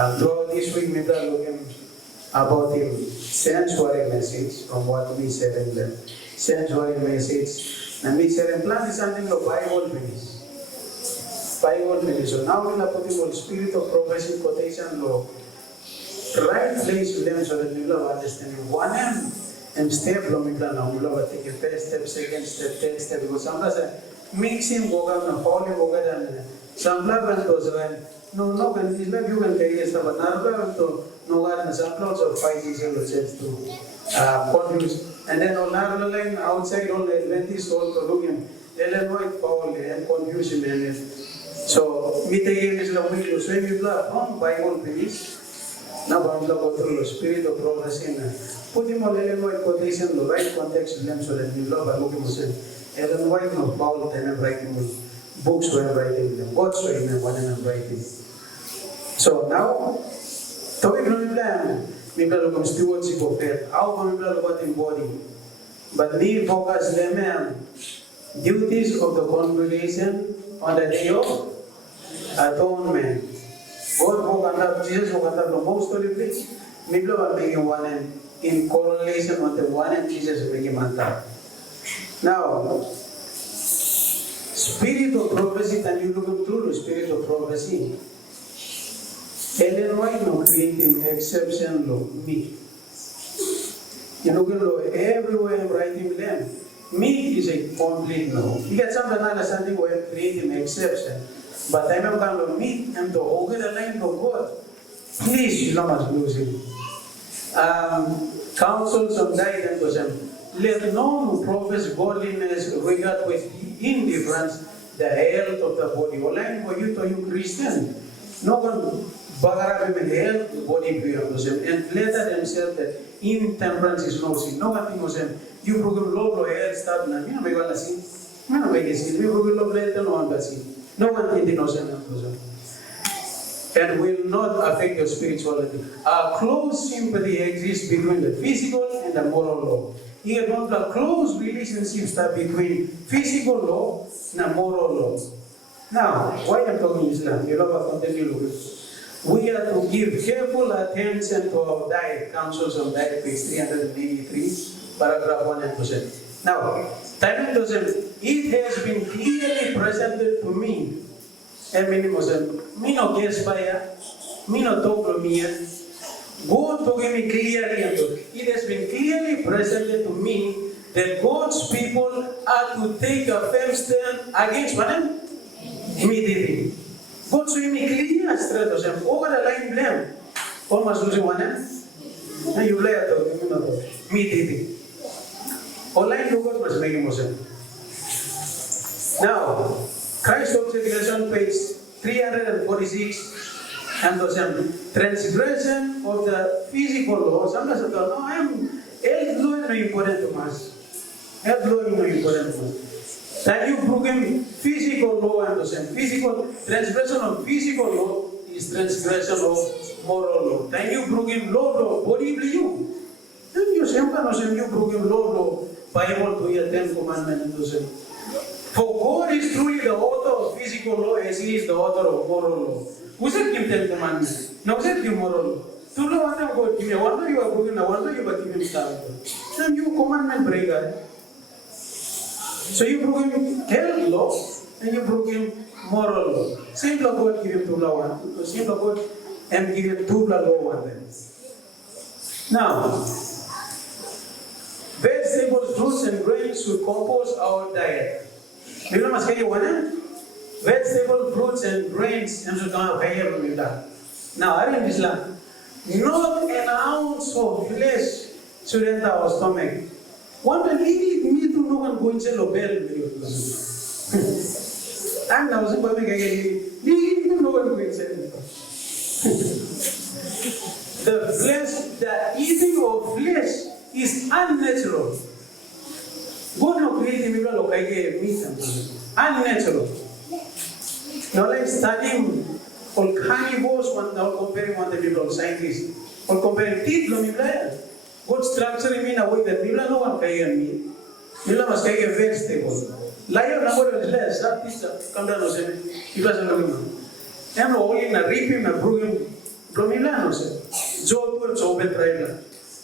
Throughout this week, we are looking about the sanctuary message from what we said in the sanctuary message. And we said, and plan is something of Bible finish. Bible finish. So now we are putting the spirit of prophecy quotation law right place to them so that we will understand one and step from it now. We will take a first step, second step, third step. Because sometimes mixing wogan, holy wogan, and some love and those no, when this love you can carry stuff, but now no one and some clouds of 5 years to confuse. And then on another line outside, all the Adventists also looking, they'll avoid power and confusion. And so, we take it as a way to swim with love from Bible finish. Now, I'm going to go through the spirit of prophecy and put him on the quotation, the right context to them so that we love and look at himself. Ellen White of Paul and writing books were writing them, God's way and what I'm writing. So now, topic no plan, we will stewardship of faith. How we will what in body. But we focus them duties of the congregation on the day of atonement. God spoke under Jesus spoke under the most holy place. Maybe are making one in correlation with the one and Jesus making matter. Now, spirit of prophecy, and you look through the spirit of prophecy. Ellen White no creating exception law me. You look at law everywhere writing them. Me is a complete law. You get something understanding where creating exception. But I am going to meet and to over the line of God. Please, you must lose it. Counsels of guidance was let no one profess godliness regard with indifference the health of the body. Online for you to you Christian. No one bagara with health the body and later themselves that intemperance is no sin. No one thing was you program low health start na me make wala sin. Me no make sin. You program low health no one sin. No one can deny and will not affect your spirituality. A close sympathy exists between the physical and the moral law. Here, don't a close relationship start between physical law and moral law. Now, why I'm talking Islam? You love to continue. We are to give careful attention to our diet, counsels on diet, page 383, paragraph 1 and 2. Now, time it has been clearly presented to me. And many Muslims, me no guess by me no talk to me. God to give me clearly. It has been clearly presented to me that God's people are to take a firm stand against one immediately. God show me clear straight to them. Over the line blame. Almost losing one and you lay at immediately. Online you God must make him Muslim. Now, Christ of Revelation, page 346, and the transgression of the physical law. Sometimes I thought, no, health law is important to us. Health law is important to us. That you program physical law and the same. Physical transgression of physical law is transgression of moral law. Then you program law, body you. Then you say, you program law, Bible to your 10 commandments and the same. For God is truly the author of physical law as He is the author of moral law. Who said give 10 commandments? No, said give moral law. So no one God give me. One day you are broken, one day you are giving stuff. Then you commandment breaker. So you broke him health law and you broke him moral law. Same law God give him to law one. Same law God and give him two law one then. Now, vegetables, fruits and grains should compose our diet. You know, vegetable, fruits, and grains. Now, I in Islam, not an ounce of flesh should enter our stomach. One can eat meat to no one go and sell a bell. I'm now saying, no one go and sell it. The flesh, the eating of flesh is unnatural. God no created people like meat unnatural. Now let's study all carnivores, now comparing one the people scientists, or comparing teeth no people. God structure mean a way that people no one can meat. People must take a vegetable. Lion number is less. That is come down to 7. People are looking. I'm only in a reap him, a broom. Blomibla no se. Jo tu jo betraila.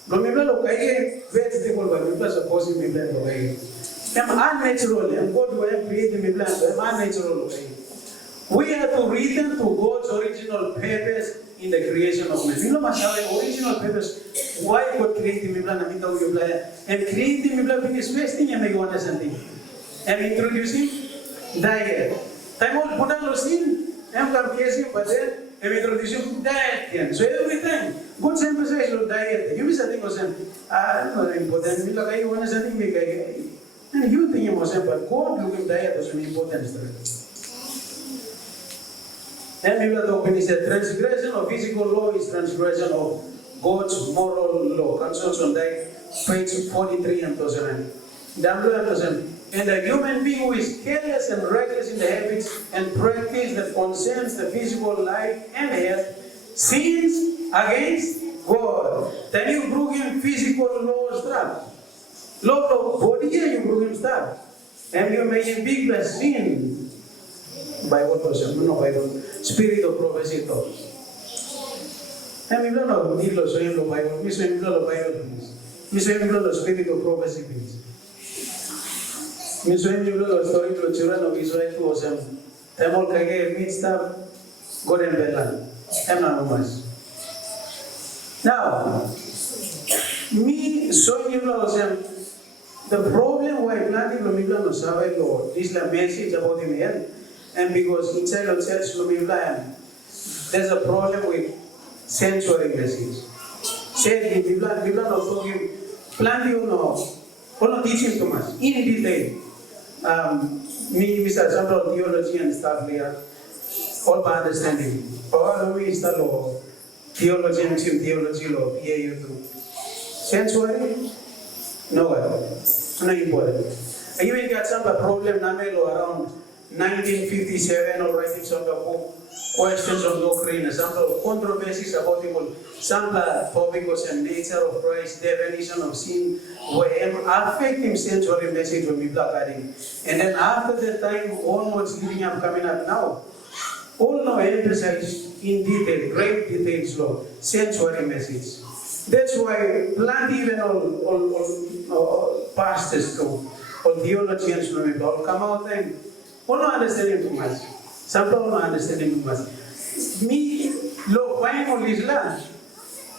Blomibla lo kai vegetable ba mibla suppose mibla lo kai. Am unnatural and God who have created mibla am unnatural lo kai. We have to return to God's original purpose in the creation of man. Mibla masawe original purpose why God created mibla na mitaw mibla and created mibla because first thing am I want something. Am introducing diet. Time all put on sin am come casing but then am introducing diet. So everything good emphasize on diet. You miss something or something. No important. Mibla kai want something me kai. And you think you must but God looking diet is an important story. And Mibla talking is a transgression of physical law is transgression of God's moral law. Concerns on that page 43 and 2000. And a human being who is careless and reckless in the habits and practice that concerns the physical life and health sins against God. Then you bring him physical laws stuff. Law of body you bring him stuff. And you make a big sin. Bible person, no Bible. Spirit of prophecy thought. And we don't know, we don't know Bible. We say we don't know Bible. We say we don't know spirit of prophecy. We say we don't know story to children of Israel to Osam. Tamol kage meet stuff. God and Belan. I'm not much. Now, me showing you Osam. The problem why planting Lomibla no sabe Lord. This is the message about him here. And because inside of church Lomibla, there's a problem with sanctuary message. Said Bibla no talking plenty no teaching too much in detail. Me Mr. General theology and stuff here, all by understanding. All we start law, theology and theology law, PAU too. Sanctuary? No way. Not important. I even got some problem namelo around 1957 or writing some book. Questions on doctrine, some controversies about it, some topic was the nature of Christ, definition of sin, where affecting sanctuary message from Bibla carrying. And then after that time, onwards leading up coming up now, all now emphasize in detail, great details of sanctuary message. That's why plenty even all pastors too, all theologians all come out and all not understanding too much. Some people not understanding too much. Me, lo buying on this land.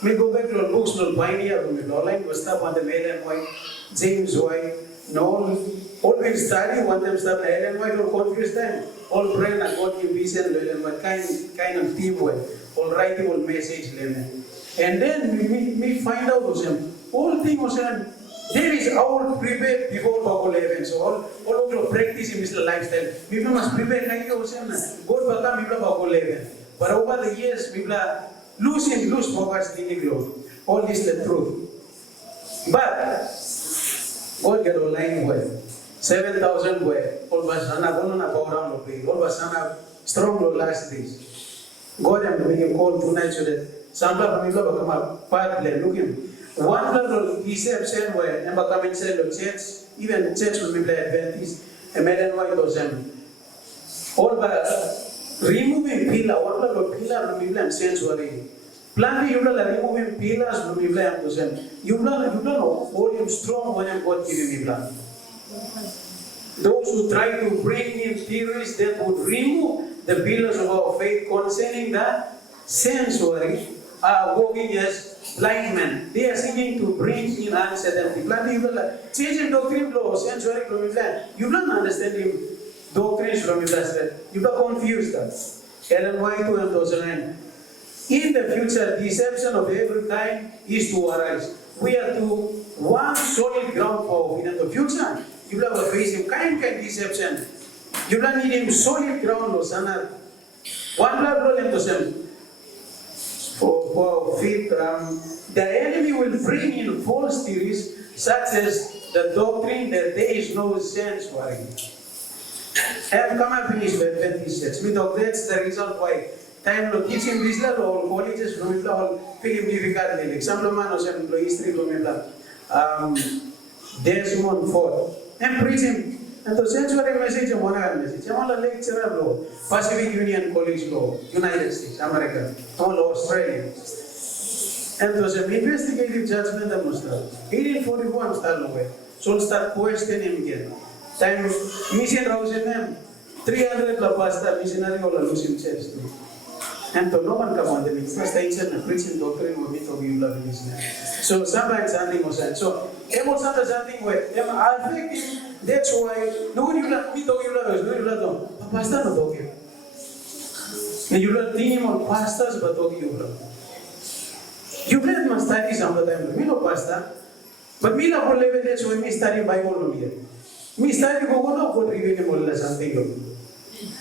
Me go back to the books, lo buying here. Me lo like was stuff on the Male and White, James White. No, always study one time stuff Male and White or confused time. All brain and God give peace and Male and White kind of teamwork. All writing, all message learning. And then me find out was him. All thing was him. There is all prepared before Paco 11. So all of your practice in Mr. Lifestyle. People must prepare like you was him. God become people Paco 11. But over the years, people lose focus in the growth. All this is the truth. But God get online well. 7,000 well. All basana go na power on the all basana strong last days. God am making call tonight so that some people become a part look him. One level deception where and become inside of church, even church will be Adventist, and made and white was all by removing pillar, what level pillar will be blamed sanctuary. Plan you removing pillars will be blamed to them. You don't know, volume strong when God giving me plan. Those who try to bring in theories that would remove the pillars of our faith concerning the sanctuary are walking as blind men. They are seeking to bring in uncertainty. Changing doctrine law, sanctuary from Islam. You don't understand him doctrines from Islam. You are confused. Ellen White and 2009. In the future, deception of every kind is to arise. We are to one solid ground for in the future. You will face him kind deception. You don't need him solid ground or sana. One blood into them. For faith, the enemy will bring in false theories such as the doctrine that there is no sanctuary. And come and finish with 26. We thought that's the reason why time to teaching this or colleges from all film difficult. Example man was history from Desmond Ford. And preaching And the sanctuary message is one message. I'm a lecturer law, Pacific Union College law, United States, America, all Australia. And there was an investigative judgment that was done. 1841 started away. So start questioning again. Time mission house in them. 300 pastor missionary all Lucian church. And to no one come on the first time and preaching doctrine will be to give love in his name. So sometimes something was said. So emo something where I think that's why no one you love me to give love, no you love pastor no talk you. You love team on pastors but talk you love. You read my studies some of the time. Me no pastor. But me la believe that's why me study Bible no here. Me study go no go reading mo something.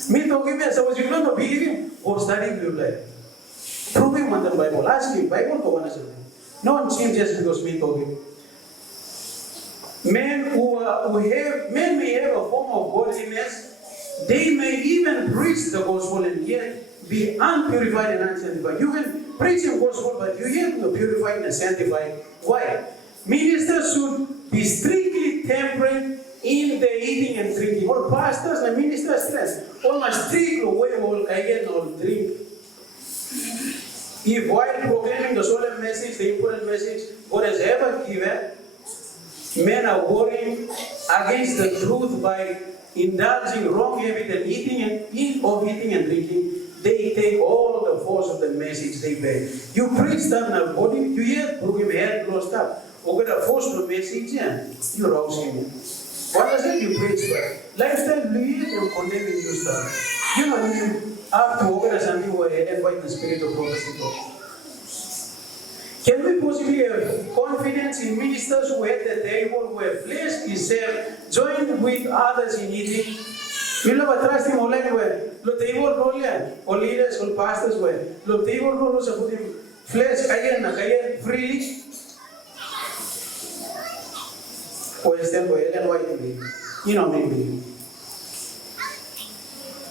Me talking me suppose you don't believe him or study Bible. Proving man the Bible. Ask him Bible to one something. No one changes because me talking. Men men may have a form of godliness. They may even preach the gospel and yet be unpurified and unsanctified. You can preach the gospel, but you yet not purified and sanctified. Why? Ministers should be strictly temperate in the eating and drinking. All pastors and ministers stress. All must strict away all again or drink. If while proclaiming the solemn message, the important message God has ever given, men are warring against the truth by indulging wrong habit and eating and drinking, they take all of the force of the message they bear. You preach that now, body, you hear, broken head, closed up. Or get a force of the message, you rouse him. What does it you preach for? Lifestyle, bleed and condemning you stuff. You know, you have to organize something where you invite the spirit of prophecy. Can we possibly have confidence in ministers who at the table where flesh is served, joined with others in eating? You know what trust him online where the table or leaders or pastors where the table rolls are putting flesh again freely. Question for Ellen White, you know maybe.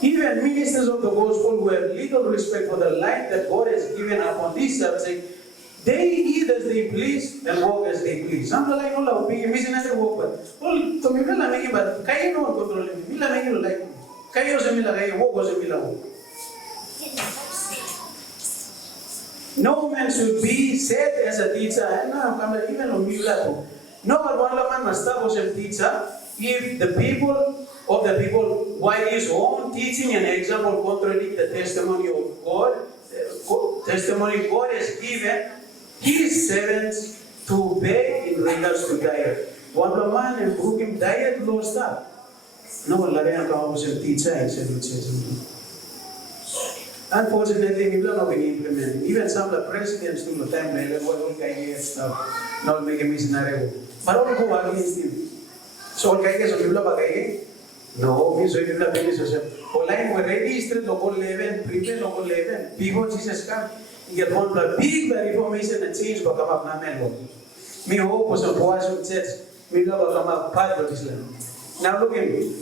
Even ministers of the gospel who have little respect for the light that God has given upon this subject, they eat as they please and walk as they please. Some like no love, being missionary walk, but all to me, I make it, but Kayo no control me. I make it like Kayo Samila, Kayo walk as a Mila. No man should be set as a teacher, and now I'm even on Mila. No one must establish a teacher if the people, while his own teaching and example contradict the testimony of God, testimony God has given his servants to beg in regards to diet. One man and who him diet lost up. No one was a teacher and said, unfortunately, we don't know when implement. Even some of the presidents do the time later, what will get stuff, not make a missionary. But all go against him. So, all guys, people are no, we should have been online were registered local level, prepared local level. Before Jesus come, you get one big reformation and change will come up now. Me hope was a voice of church, me love will come up part of Islam. Now look at me.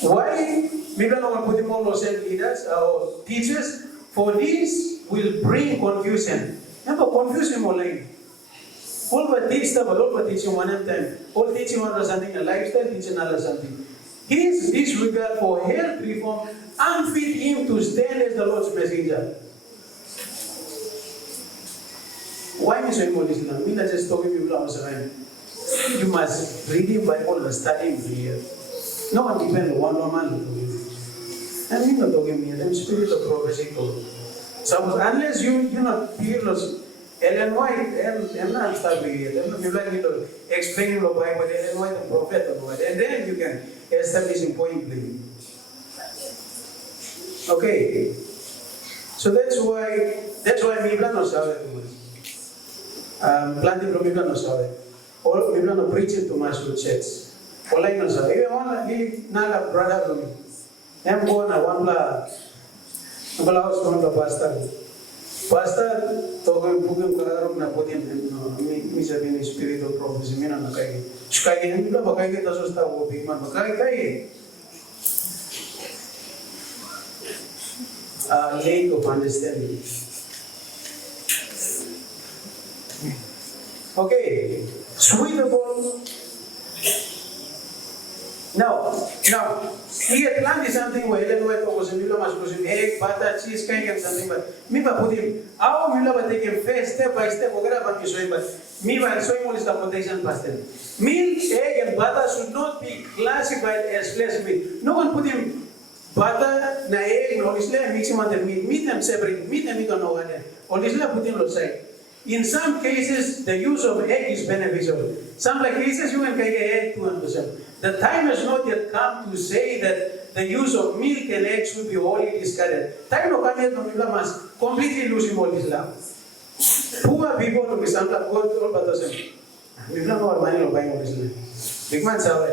Why we don't want to put them all those leaders or teachers? For this will bring confusion. Never confusion online. All but teach stuff, all but teaching one at a time. All teaching one something, a lifestyle, teaching another something. His disregard for health reform unfit him to stand as the Lord's messenger. Why am I saying all this now? I'm not just talking people outside. You must read the Bible and study it here. No one depends on one man. I'm not talking here. I'm spirit of prophecy. So unless you're not fearless, Ellen White, I'm not studying here. You like me to explain the Bible, Ellen White, the prophet of God, and then you can establish a point blank. Okay. So that's why we plan to sell it too much. Planting from people no sabe. Or people no preaching too much to church. All I know sabe. Even one really nala brother from me. I'm going to one la house from the pastor. Pastor, togo bugam kagarum na potin no. Mi sabi ni spirit of prophecy mina na kai. Shkai ni bila bakai kita susta wo bigman bakai kai. Lack of understanding. Okay, suitable. Now, He had planned something where Ellen White was in Mila was in egg, butter, cheese, cake, and something, but me put him. Our Mila was taking first step by step, but me while showing is the protection pastel. Milk, egg, and butter should not be classified as flesh meat. No one put him butter, na egg, no Islam mix him on the meat and separate, meat and meat on no other. Or Islam put him outside. In some cases, the use of egg is beneficial. Some cases, you can take egg to 1%. The time has not yet come to say that the use of milk and egg should be wholly discarded. Time no come yet to must completely losing all Islam. Poor people will be some like God all but those. We don't know money of buying all Islam. Big man saw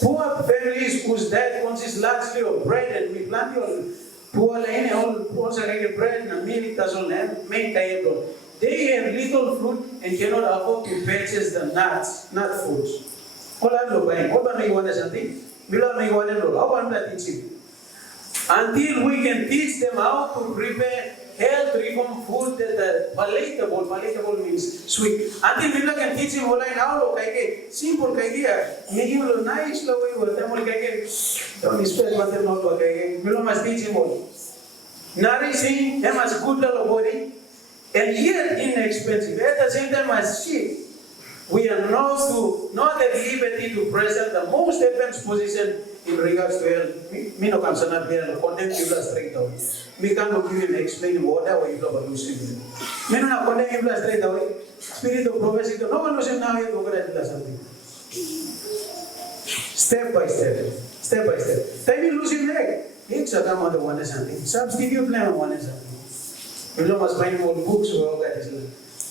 poor families whose diet consists largely of bread and meat. Plenty of poor lane also get bread and milk doesn't have main diet. They have little fruit and cannot afford to purchase the nuts, nut foods. All I know buying. What do you want something? Below me one and all. How am I teaching? Until we can teach them how to prepare health reform food that are palatable means sweet. Until we can teach them all I know, simple idea, making a nice way with them, don't expect what they're not working. We must teach them all. Nourishing them as good little body, and yet inexpensive. At the same time as cheap. We are not at liberty to present the most advanced position in regards to health. Me no comes not here and condemn you straight away. Me cannot give you and explain whatever you have using. Me no condemn you straight away. Spirit of prophecy, no one knows now yet over at something. Step by step. Step by step. Time you lose your leg. It's a come on the one something. Substitute plan on one something. You must find more books or that is.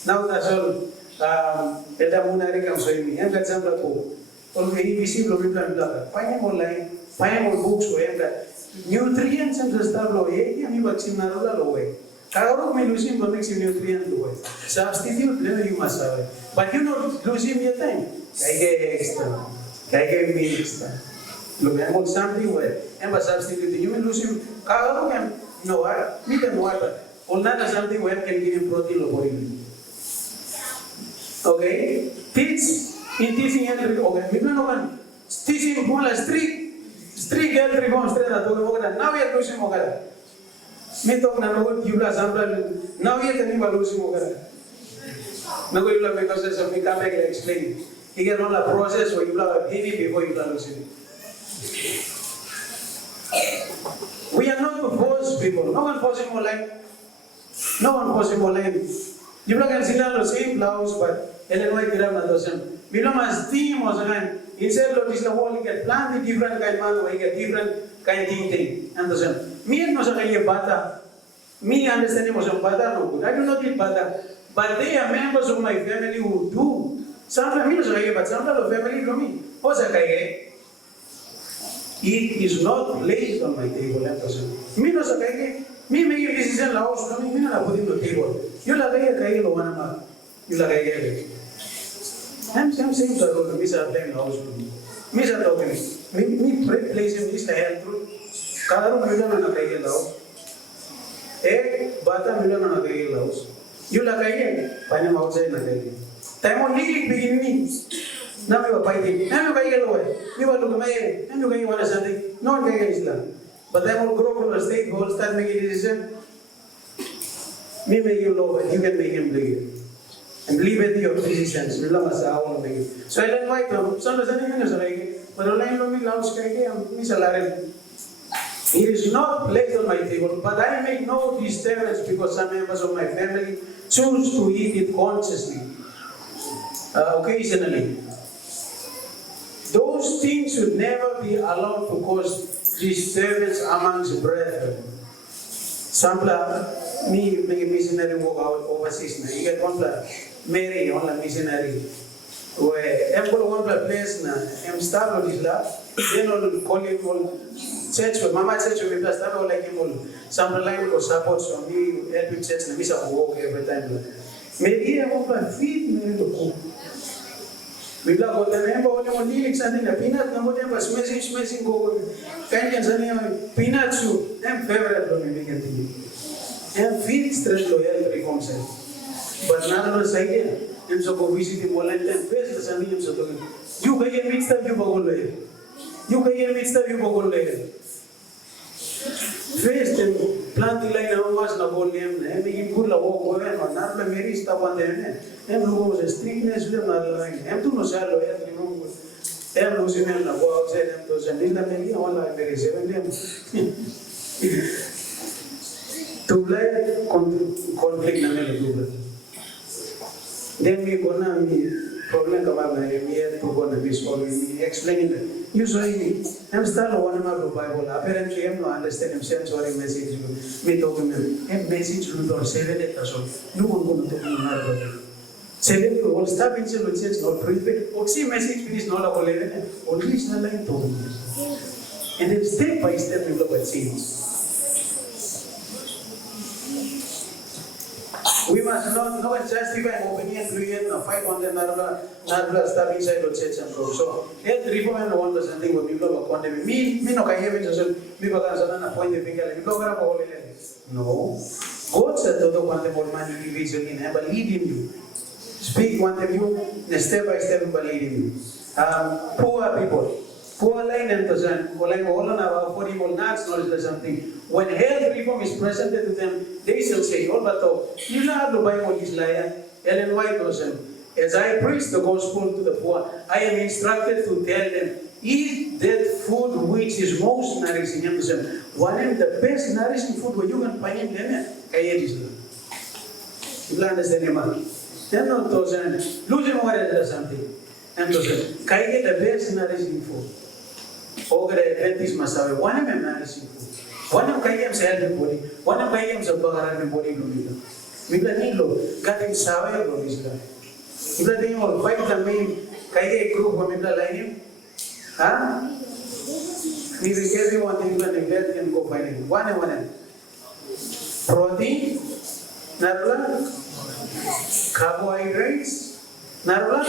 Now that's all. Kita munari kang soy mi. Yang kat sampai ko. Kalau ini visi belum belakang. Pakai online, pakai books ko yang kat nutrients yang sestar lo yang ini vaksin narola lo Kalau orang losing connection nutrient lo substitute le you must have. But you not losing your time. Kayak extra, kayak extra. Lo yang mau something yang substitute you losing. Kalau yang no ada, ni kan no ada. Only something where can give you protein lo body. Okay, teaching health reform. Okay, teaching more strict health reform straight out. Now we are losing more. Me talk na no you la sample. Now we are telling about losing more. Now you la because of me come back and explain. You get on the process where you la heavy before you la losing. We are not to force people. No one forcing more life. No one forcing more life. You can sit down the same blouse, but Illinois kiram na dosem. Bilo mas team was again. Instead of this the whole get plan the different kind man, we get different kind thing. And dosem. Me no sa kaya bata. Me understanding was on bata no good. I do not eat bata, but they are members of my family who do. Some me no sa kaya, but some of family from me. O sa kaya. It is not placed on my table. And dosem. Me no sa kaya. Me make a decision house no me na put in the table. You lagay kaya lo wana ma. You lagay kaya. I'm saying so to me sa playing house. Me sa talking. Me place in this health. Karo mila na kaya lao. Bata mila na kaya lao. You lagay kaya. Paano mo outside na kaya. Tayo mo nilig begin me. Na may papaiti. Na may kaya lo Mi walu kamay. Na may kaya wala something. No kaya Islam. But then we'll grow from a state goal, start making a decision. Me make you low, but you can make him bigger. And believe in your decisions. So I don't like them. So I don't but online lo me lounge kaya mi salary. It is not placed on my table, but I make no disturbance because some members of my family choose to eat it consciously, occasionally. Those things should never be allowed to cause disturbance amongst brethren. Sampla, me make a missionary walk out overseas. You get one place, Mary, on a missionary. Where I'm going to one place now, I'm starting with this. Then I'll call him all church. Mama church will be blessed. I don't like him all. Sample line for support so me help with church and miss a walk every time. Maybe I want to feed me to cook. We got the member only needing something. A peanut number them was smashing go. Kind of peanut soup. I'm favorite to me. I'm feed stress loyal reforms. But none of us idea. I'm so go visit him all and then face the something. You can mix up you bagul. You can mix up you bagul. like no mas na volume ne me pula o goven or not la meri sta pandene em lugo se strictness le na la em tu no sa lo ya no em lo se na go se em to se ni la meri on la meri se vendem tuble conflict na me tuble then we gonna me problem kama na me to gonna be solved me explaining it usually I'm still one of the Bible apparently I'm not understand sense or message me to me message lu to seven it so no one to na seven will stop in seven sense not prepare oxy message is not a level only is not like to and then step by step we look at things. We must not justify opinion create a fight on the narrow step inside the church and go. So, health reform and one was something what people are condemning. Me no can hear me so people can point the finger and go grab all it. No. God said to the one the more man individual in heaven lead in you. Speak one of you, step by step lead in you. Poor people. Poor line and the sun, all on our 40 more nuts, knowledge something. When health reform is presented to them, they shall say, oh, but you know the Bible is liar, Ellen White person. As I preach the gospel to the poor, I am instructed to tell them, eat that food which is most nourishing. One of the best nourishing food where you can find in them, you understand, man? Then not those, losing water or something. And those, can get the best nourishing food. Over the Adventist must have one of them nourishing food. One of Kayam's healthy body, one of Kayam's a Bagaran body. Miblanilo, got him sour of his life. Miblaning or fight the main Kaya group of Mibla like him. Huh? We will give you one thing and let him go fight him. One and one. Protein, Narla, carbohydrates, Narla,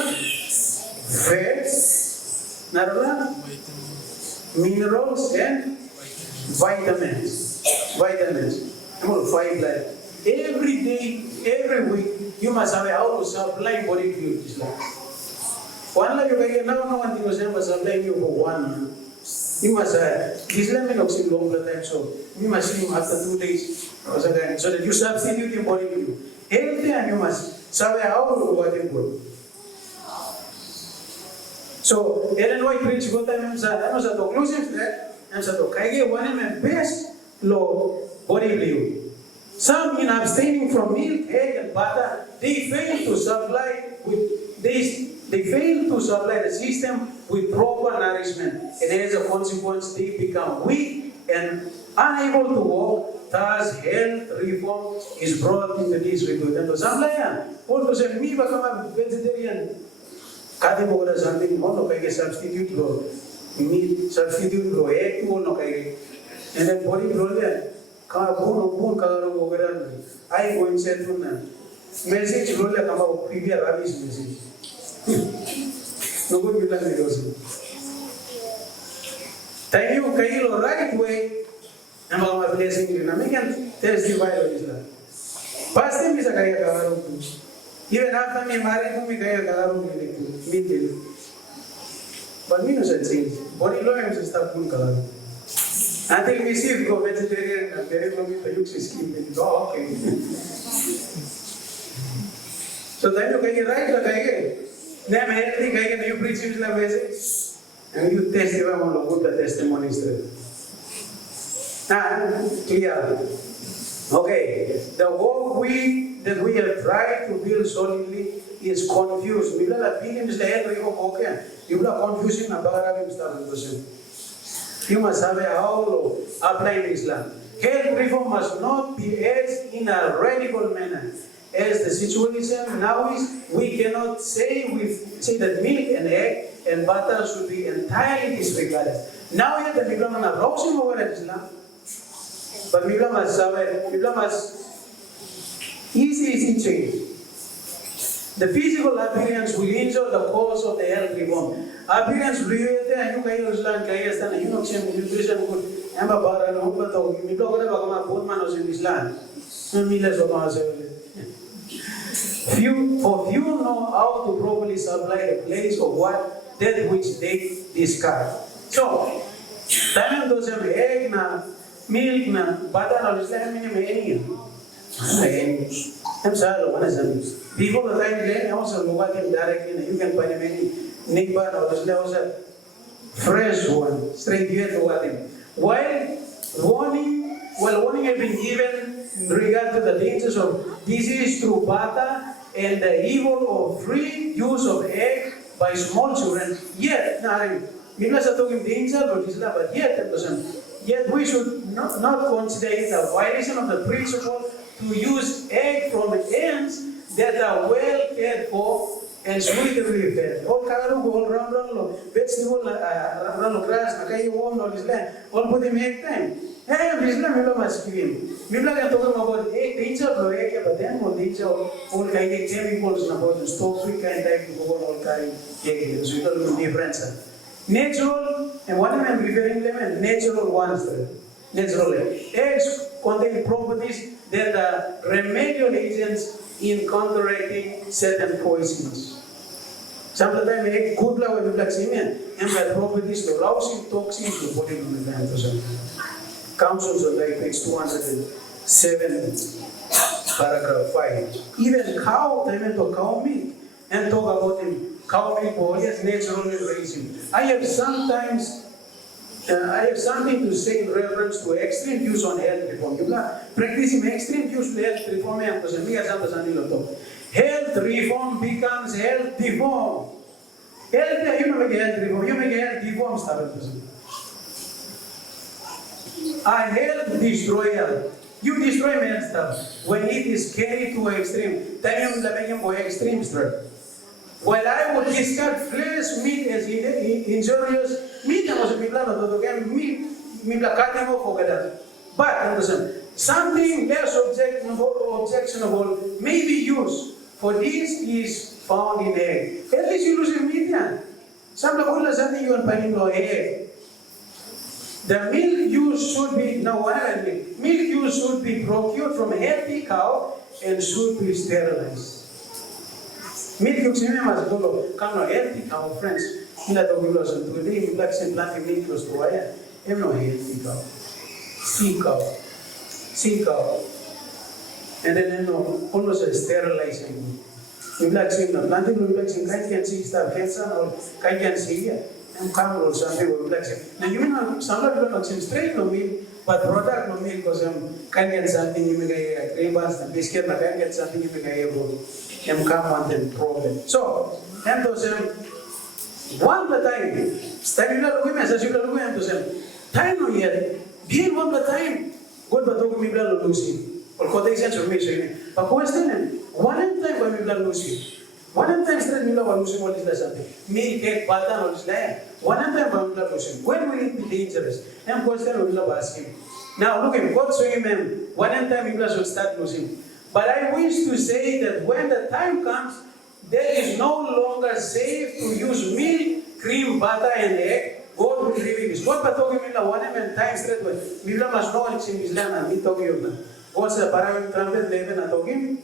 fats, Narla, minerals and vitamins. I'm going to fight that. Every day, every week, you must have how to supply body to you. One like you can now no one thing was ever supplying you for 1 month. You must have this lemon oxygen longer time, so you must see him after 2 days. So that you substitute your body to you. Every time you must survey how to what it good. So, Ellen White preach good time and said, I was a conclusive that and said, okay, one of my best low body view. Some in abstaining from milk, egg, and butter, they fail to supply the system with proper nourishment, and as a consequence, they become weak and unable to walk. Thus, health reform is brought into this regard. And some like all those me become a vegetarian. Kadimora something, no kaya substitute grow, meat substitute grow, egg no kaya, and then body grow there. Boon color over I go and send to them. Message roll come out, prepare rubbish message. No good you learn it. Thank you, Kailo, right way. And my blessing you. Now, make an testify of Islam. Past time is a kaya. Even after me married me kaya middle. But me no such things. Body lawyers is stuff good color. Until we see if go vegetarian and very long to use skin and go okay. So then you can right la kaya. Then healthy kaya you preach it la message. And you testify on the good testimonies there. Clear. Okay. The whole we that we have tried to build solidly is confused. We are feelings the head of okay. You are confusing about you must have a how apply Islam. Health reform must not be as in a radical manner. As the situation now is, we cannot say that milk and egg and butter should be entirely disregarded. Now we have the Islam and approaching over Islam. But Islam must easy change. The physical appearance will injure the cause of the health reform. Appearance will be and you can Islam, you know, nutrition good. I'm a bar and home, but you don't have a poor man in Islam. Few know how to properly supply the place of what that which they discard. So, time those egg na milk na butter or is like many. I'm sorry, one is people the time they also look at him directly. You can find him any Nick Bar or also fresh one, straight here to what him. While warning had been given in regard to the dangers of disease through butter and the evil of free use of egg by small children. Yet, Biblia sa talking danger, but yet we should not consider it a violation of the principle to use egg from hens that are well cared for and suitably fed. All kagaru all round vegetable round grass nakai warm all land all put him egg time. Hey, Biblia milo must give him. Biblia can talk about egg danger of egg, but then more danger all kind of chemicals na about the stock we can type to go all kind egg. So it will be different. Natural, and what am I referring to them? Natural ones. Natural eggs contain properties that are remedial agents in counteracting certain poisons. Sometimes egg good la with blacksmith and by properties to rousing toxins to body to councils of like page 207, paragraph 5. Even cow, they went to cow milk and talk about him. Cow milk is naturally raising. I have something to say in reference to extreme views on health reform. You can practicing extreme views on health reform. Health reform becomes health deform. You make health reform. You make health deform. A health destroyer. You destroy many stuff when it is carried to extreme. Then you extreme strength. While I would discard flesh meat as injurious, meat was meat but something less objectionable may be used, for this is found in egg. At least you lose meat. Something you are finding egg. The milk used should be milk used should be procured from a healthy cow and should be sterilized. Milk yung sinema siguro kano healthy cow friends. Hila to gulos today black and black milk was to aya. No healthy cow. Sea cow. And then almost sterilizing. Yung black sim na planting yung black sim kahit can see stuff hensa or kahit can see ya. Yung camera something with black sim. Na yun na some people sim straight no milk but product no milk because kahit can something yung may cremas na biscuit na kahit can something yung may come on the problem. So, and those one the time, study na lugu men, sa sila lugu and those time no yet. Bien one the time, good but to mi bla lusi. Or kote sense of me saying, but question one time ba mi bla lusi. One time straight mi bla lusi mo is something. Me take bata no is there. One time ba mi bla lusi. When will it be dangerous? And question mi bla asking. Now look at God saying him. One time mi bla should start losing. But I wish to say that when the time comes, there is no longer safe to use milk, cream, butter, and egg. God will reveal this. God patogi mila one and time straight away. Mila mas no one sim islam na mi togi yun. God sa parang trumpet level na togi.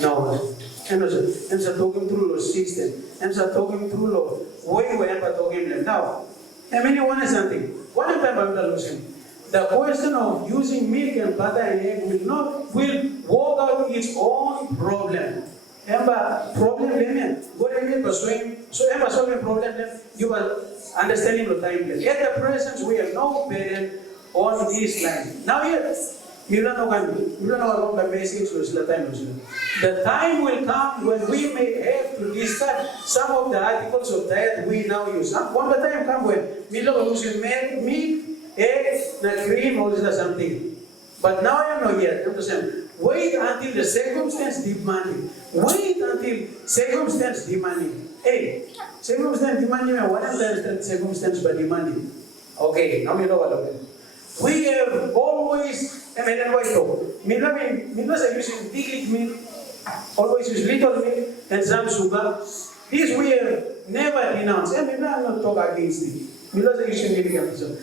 No. And sa togi through lo system. And sa togi through lo way and patogi mila. Now, I mean you want something. One time I'm not losing. The question of using milk and butter and egg will work out its own problem. Emba problem lemon. What do you mean by solving? So emba solving problem you are understanding the time. At the present we have no burden on this land. Now yes, you don't know about the basics of the time. The time will come when we may have to discard some of the articles of diet we now use. When the time comes when we don't use meat, eggs, the cream, or something. But now I am not yet. Wait until the circumstance demanding. Wait until circumstance demanding. Hey, circumstance demanding, what understand circumstance by demanding? Okay, now you know what I mean. We have always, I mean, what I using big milk, always use little milk and some sugar. This we have never denounced. I mean, I'm not talking against it. Because I using milk.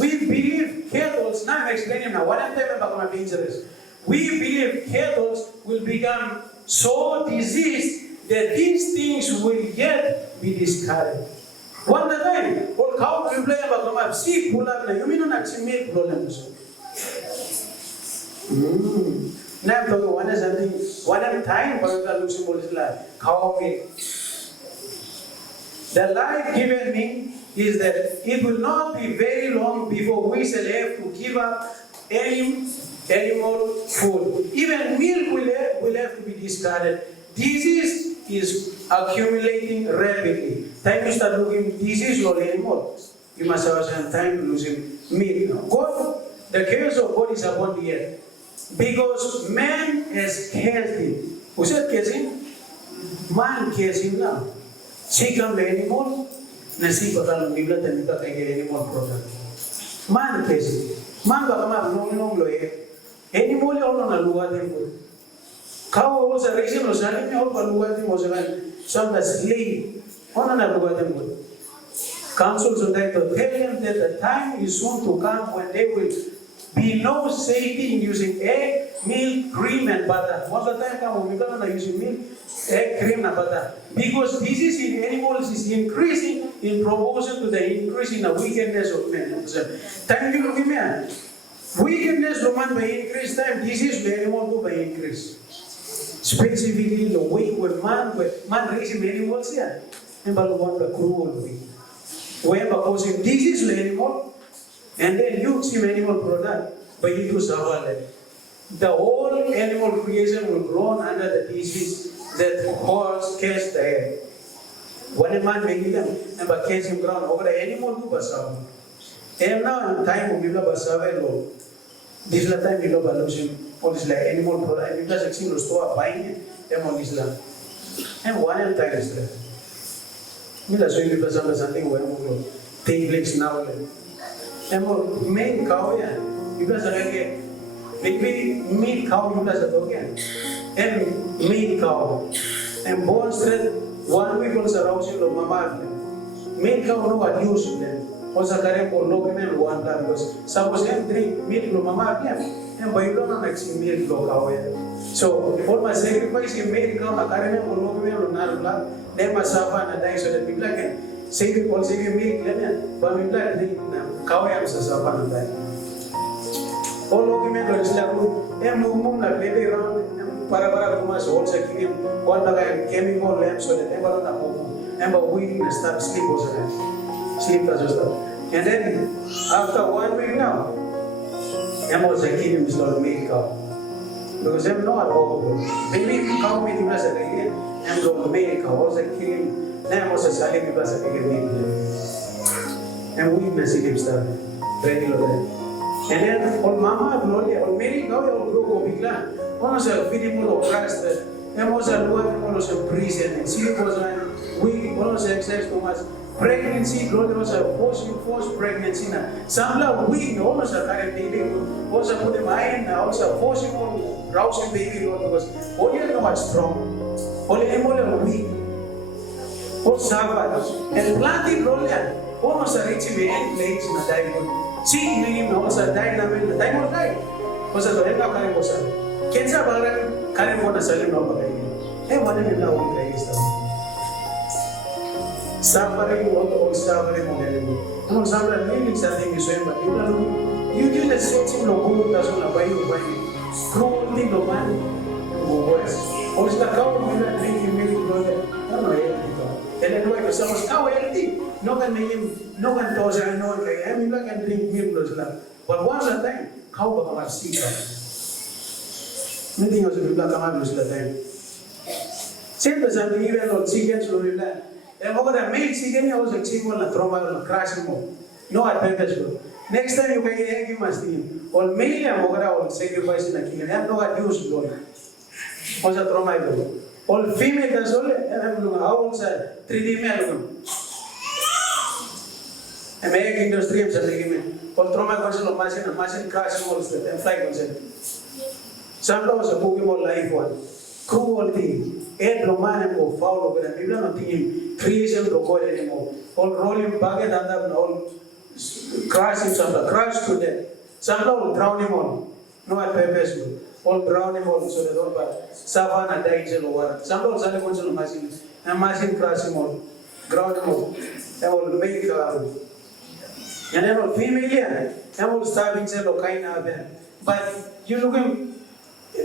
We believe kettles, now I'm explaining now, what I'm talking about dangerous. We believe kettles will become so diseased that these things will yet be discarded. One the time, all cow will play about my see pull up, you mean not to make problems. Now, one is something, one time, but the Lucian is like, cow me. The life given me is that it will not be very long before we shall have to give up any animal food. Even milk will have to be discarded. Disease is accumulating rapidly. Time you start looking disease or animal, you must have some time to losing milk. God, the curse of God is upon the earth. Because man has cursed him. Who said cursing? Man cursed him now. See come the animal, nasi bakal nibla dan kita kayak animal product. Man cursed. Man bakal nong loe. Animal ya orang naluat dia. Kau orang serisih lo sana ni orang naluat dia masalah. Some slave orang naluat dia. Council sudah itu tell them that the time is soon to come when they will be no safety in using egg, milk, cream, and butter. Most of the time, we are not using milk, egg, cream, and butter. Because disease in animals is increasing in proportion to the increase in the wickedness of man. Time you look at man. Wickedness of man by increase, time disease of animal go by increase. Specifically, the way where man raising animals here, and by one the cruel way. Where causing disease of animal, and then you see animal product, but you do suffer. The whole animal creation will grow under the disease that cause the air. When a man make them, and by catching ground over the animal who was suffer. And now in time we will suffer. This is the time we love losing all this like animal product. And because it's in the store buying it, them on this land. And one time is there. We are showing people something where we go. Take place now. And main cow, yeah. Because I maybe meat cow, you guys are talking. And meat cow. And born straight, 1 week was around you, Mama. Meat cow, no, what use them. Also, carry for no women, one plan was suppose them drink meat from Mama, and by you don't actually meat cow. So, for my sacrifice, you made cow, a carry for no women, or not blood, they must suffer and die so that people can say people say you meat, but we blood drink now. Cow am suffer and die. All women are like, and move like baby around, para kumas also give him one like chemical lamp so that never on a home, and but we start sleep also. Sleep as well. And then after 1 week now, I'm also killing this little milk cow. Because I'm not over. Baby cow meat was again, and the milk cow also killing. Then I'm also selling because I get milk. And we messy him start regularly. And then on mama, on milk cow, on grow big land. One was a feeding more of Christ. And was a one was a prison. And she was we was exercise too much. Pregnancy, God was a forced pregnancy. Some love we almost a current baby also put them in also forcing rousing baby because only know what's strong, only emotional weak, all savage, and planting roller almost a rich man plays in a diamond. See him also dynamite, the diamond died. Was a Lorena Karibosa. Kenza Baran Karibona Salim of a and one of them now is suffering or suffering on enemy. No, sometimes maybe something is saying, but you do the setting of who doesn't buy you by cruelty of man who was. Or is the cow will not drink you milk brother? No, and then when someone's cow healthy, no one make him, no one does it, no one like him, like can drink milk brother. But once a time, cow become a seeker. Nothing else will come out of the time. Same as I'm even on chickens or land. And over the main chicken, I was a chicken on a trauma and crashing more. No advantage. Next time you can egg, you must eat. Or mainly I'm over sacrifice in a king. I have no abuse. Was a trauma. All female as well, and I'm looking how old 3D male. A egg industry of something. All trauma console of machine crashing also, and fly consent. Sometimes a Pokemon life one. Cruelty. Ed Roman or foul over them. People are not thinking creation of God anymore. All rolling bucket and them all crashing some crash to death. Some will drown him all. No purpose. All drown him all so they don't buy. Savannah dies in the water. Some will sell a machine and machine crash him all. Ground him all. I will make and I will female, I will start in the locaina. But you look in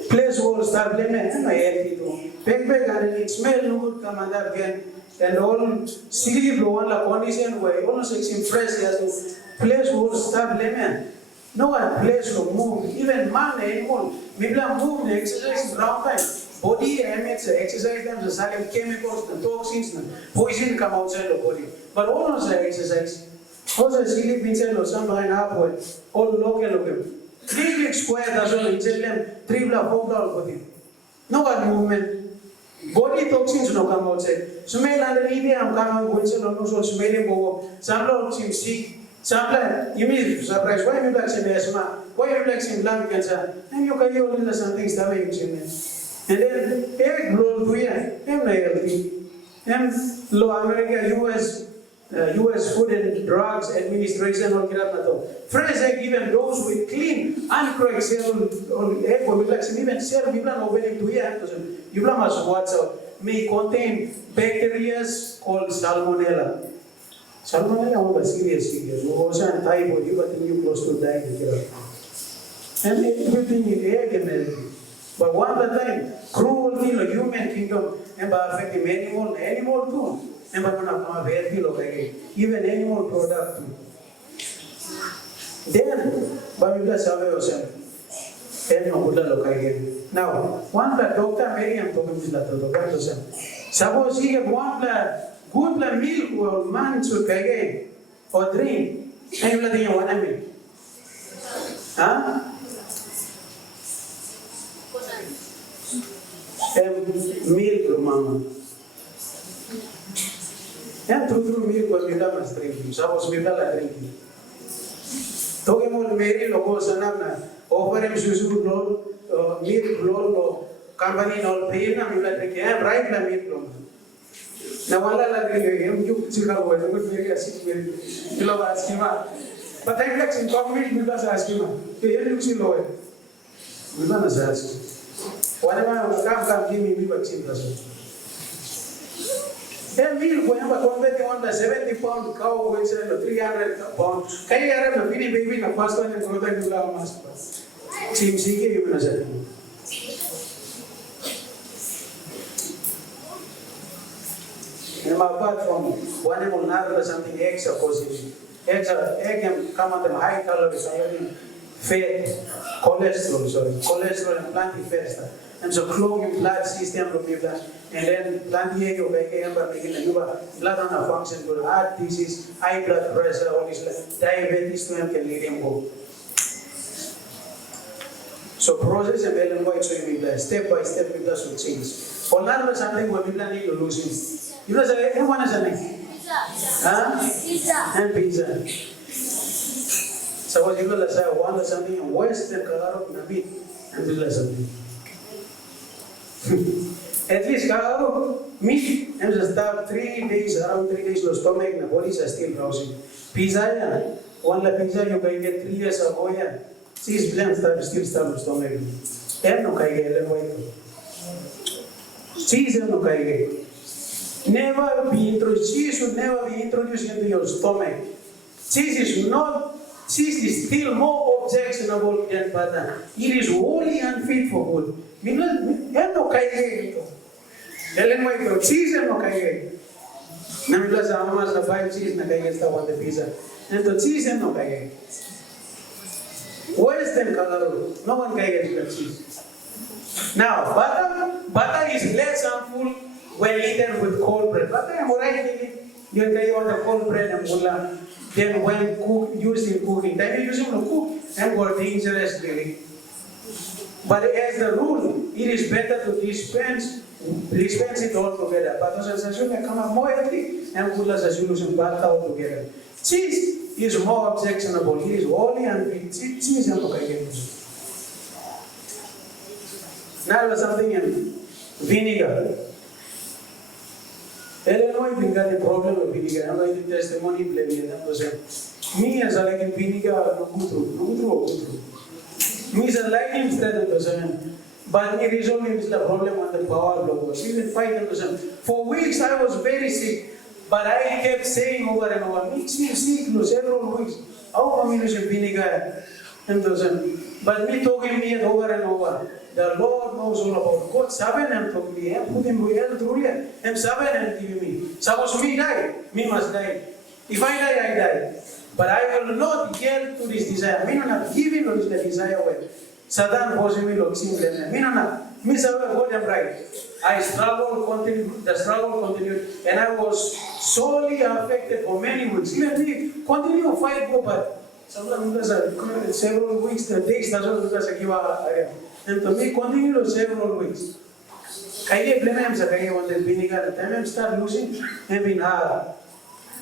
place will start blaming and I had to back and it smell good come under again and all silly blow on the condition where almost impressed as place will start blaming. No one place to move, even man anymore. Maybe move the exercise ground time. Body emits exercise them the certain chemicals, the toxins, the poison come outside the body. But all of the exercise, also silly inside or something upward, all local. 3 square does all inside them, 3 block, 4 block body. No one movement. Body toxins no come outside. Smell underneath them come out, go inside, no smelling go. Some block seem sick. Sometimes you may surprise why you like some asthma, why you like some lung cancer, and you can only something starving in. And then egg roll to you, and healthy. And low America, US Food and Drugs Administration or fresh egg, even those with clean, uncorrect cell or egg or like even cell, you don't know when you must watch out, may contain bacteria called salmonella. Salmonella is serious. We also have type of you, but you close to dying. And everything is egg and everything. But one at a time, cruelty of human kingdom, and by affecting animal too. And by one even animal product too. Then, but we bless ourselves. Now, one doctor Miriam talking to the doctor. Suppose he have one good milk or man to kage or drink, and you let him one milk. Huh? Milk, mama. And through milk, what you must drink. Suppose we are drinking. Talking about Mary, Logos and Anna, over him, Susu, milk, blow, company, no pain, and you let him right the milk. Now, all I him, you see how I would very assist you love ask him. But I like in common because I ask him. You see lower. We don't ask. Whatever come, give me what she does. Then milk, whenever convert on the 70-pound cow, which is 300 pounds, can you have a mini baby in the first one and go back to our master? Seems he gave you a second. And apart from one animal, another something eggs are causing. Egg can come at a high calories, fat, cholesterol and plenty fat. And so clogging blood system will be that. And then plenty egg or making a blood on a function to heart disease, high blood pressure, all this diabetes to him can lead him go. So process and well and white so you will step by step with us will change. For another something we will need to lose him. You know, everyone has a name. Pizza. Huh? Pizza. And pizza. So what you will say, one something in Western color of Nabi, and will something. At least meat and just have 3 days, around 3 days, your stomach and the bodies are still browsing. Pizza, one pizza you can get 3 years ago, cheese blend still start stomach. And no kai cheese and no kai. Never be introduced. Cheese should never be introduced into your stomach. Cheese is still more objectionable than butter. It is wholly unfit for food. No cheese and no kai. Namiblas amas na 5 cheese na kai esta one the pizza. And the cheese and no kai. Western color, no one kai gets cheese. Now butter is less harmful when eaten with cold bread. But I am already you can the cold bread and mullah. Then when used in cooking, then you use them to cook and go dangerous really. But as the rule, it is better to dispense it all together. But as a solution come up more healthy and mullah as a solution back out together. Cheese is more objectionable. It is only and cheese and okay. Now something in vinegar. I don't know if we got a problem with vinegar. I'm going to testimony blame me as a like in vinegar, no good. Me as a like instead of person. But me resolved the problem on the power block. Even 5%. For weeks I was very sick. But I kept saying over and over, makes me sick several weeks. How come you should be nigga? But me talking me over and over. The Lord knows all about God. Seven and told me, and put him real truly. And seven and give me. Suppose me die, me must die. If I die, I die. But I will not yield to this desire. Me not giving to this desire away. Satan forcing me to sing them. Me not. Me say God am right. I struggled, continued. The struggle continued, and I was sorely affected for many weeks. Even me continue to fight go, but sometimes several weeks, the days doesn't because I give up. And to me continue to several weeks. I get blame him. I want the vinegar. The time I start losing, I mean hard.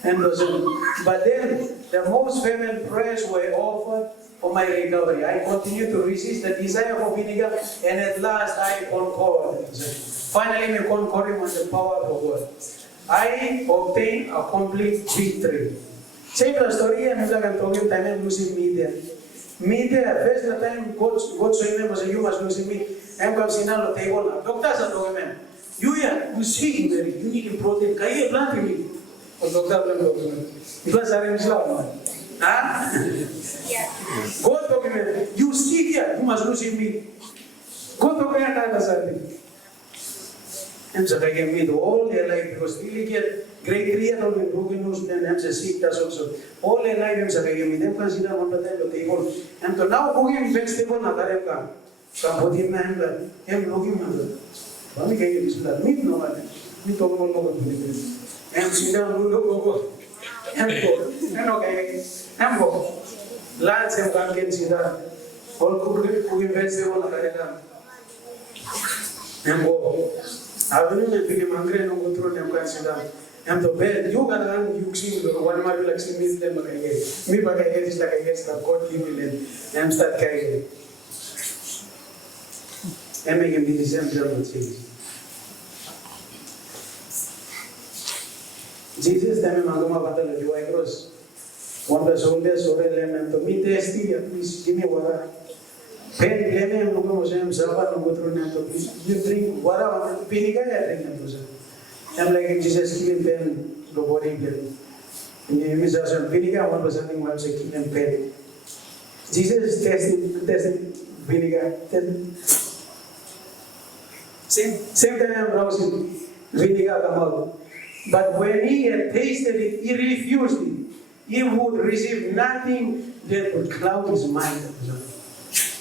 And but then the most fervent prayers were offered for my recovery. I continued to resist the desire for vinegar, and at last I conquered. Finally, I conquered with the power of God. I obtained a complete victory. Same the story, I'm talking time I'm losing media. Media, first the time God showed me was you must losing me. I'm going to see now the table. Doctors are talking, man. You see, you need protein. Can you plant me? Because I'm Islam. Huh? God talking, you see here, you must lose me. God talking at us. And so I can meet all their life because really get great creator of broken news and I'm just sick as also. All their life, I'm saying, I can meet them consider one of them the table. And so now cooking vegetable na kareka. Sambutin na him looking at it. Bami kayo bisla. Meet no one. Meet all over the and sit down, go. And go. And okay. And go. Lads and can sit down. All cooking vegetable na kareka. And go. I will not be hungry and go through them consider. And the bed, you got to you see one more like me, them me, but I get is like I guess that God give me and start carrying. And make him be the same German things. Jesus, time Mangama Battle, you I cross. One of the soldiers or a lemon to me tasty, at least give me water. Pen lemon, no go shame, Sava, no go through Nato. You drink water, Pinica, I drink them. I'm like Jesus killing pen, no body pen. You miss us on vinegar, one was something once a killing pen. Jesus testing vinegar. Same time I'm browsing vinegar come out. But when he had tasted it, he refused it. He would receive nothing that would cloud his mind.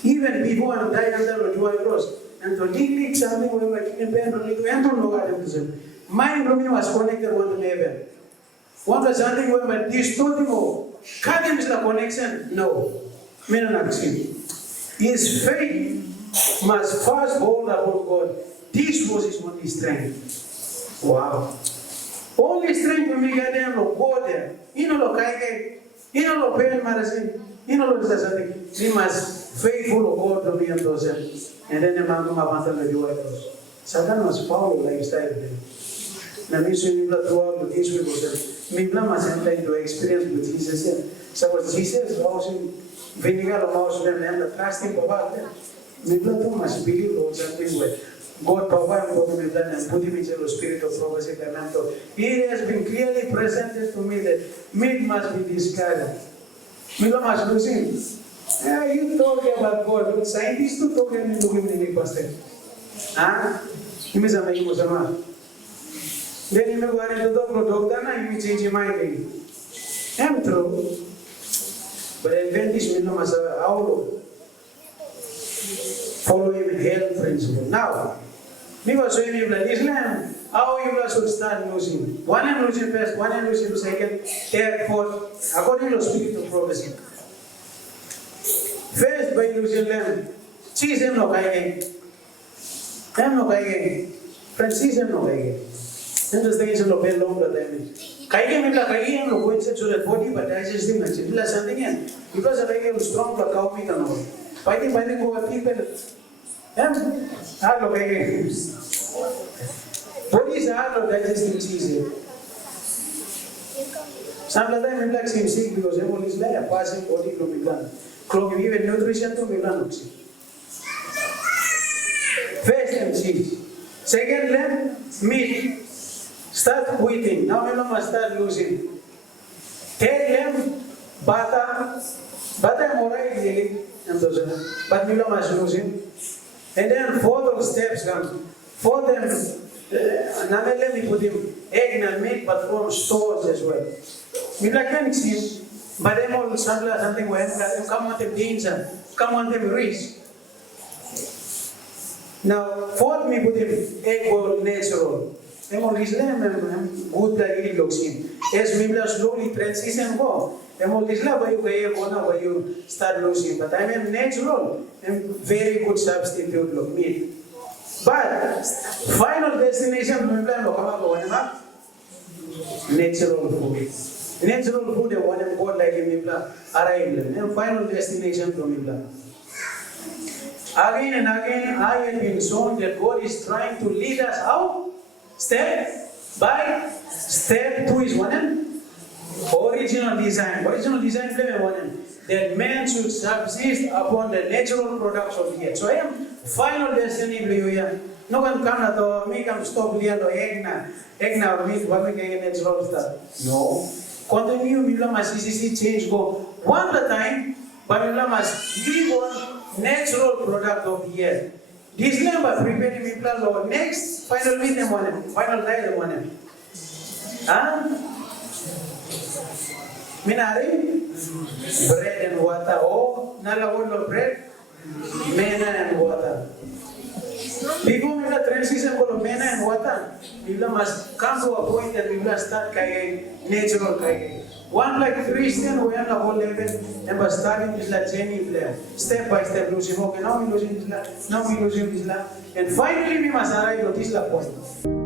Even before I died under the Joy Cross, and to dig something when I came back to enter no God. Mind from me was connected one to heaven. One was something when my distorting cut him is the connection. No. Men are not seeing. His faith must first hold upon God. This was his only strength. Wow. Only strength when we get there, go there. You know, no pain, Marasin. You know, we must faithful of God to me and those. And then the man come up and tell you, Satan was powerful lifestyle. Now, me saying that throughout the issue was me must enter into experience with Jesus. So, what Jesus was in vinegar of mouse and the fasting of our me must believe Lord something where God provide for me and put him into the spirit of prophecy. He has been clearly presented to me that meat must be discarded. Me must lose him. You talking about God, but scientists to talk and look in the pastor. Ah, he means I'm making Musama. Then you go into the doctor and you change your mind. I'm true. But Adventist means how follow him in health principle. Now, me was showing him that Islam, how you should start losing. One and losing first, one and losing second, third, fourth, according to the spirit of prophecy. First by losing them, cheese him no kaige. Them no kaige. Friends, cheese him no kaige. And the things in the bell longer than kaige me la kaige and no going to the body, but digest him and chilla something in. Because the kaige is strong, but cow meat and all. By the go people. Them, hello kaige. Bodies are not digesting cheese. Some of them like him sick because everyone is like a passing body from Milan. Clogging even nutrition to Milan. First and cheese. Second lamb, meat. start quitting. Now we must start losing. Tell them, bata I'm alright really, but we must lose him. And then further steps come. For them, let me put him egg and milk, but from stores as well. We can't see him, but I'm all something where I'm come on them danger, come on them risk. Now, fourth me put him egg bowl natural. I'm all Islam, I'm good that it looks him. As we slowly transition go. I'm all Islam, but you start losing. But I'm natural, I'm very good substitute of meat. But final destination, natural food. Natural food, I want to go like arrive. And final destination from Ibla. Again and again, I have been shown that God is trying to lead us out, step by step. 2 is one. Original design. Original design, that man should subsist upon the natural products of the earth. So I am final destiny. No one can make them stop liando egna or meat, what we get natural stuff. No. Continue, Mila must change go one at a time, but Mila must live on natural product of the earth. This number preparing me plan next final meeting one, final day one. Minari? Bread and water. Oh, nala bread, manna and water. Before we transition to manna and water, we must come to a point that we must start natural. One like Christian, we are the whole level, and by starting this like journey, step by step, losing. Okay, now we losing Islam, now we losing Islam, and finally we must arrive at this point.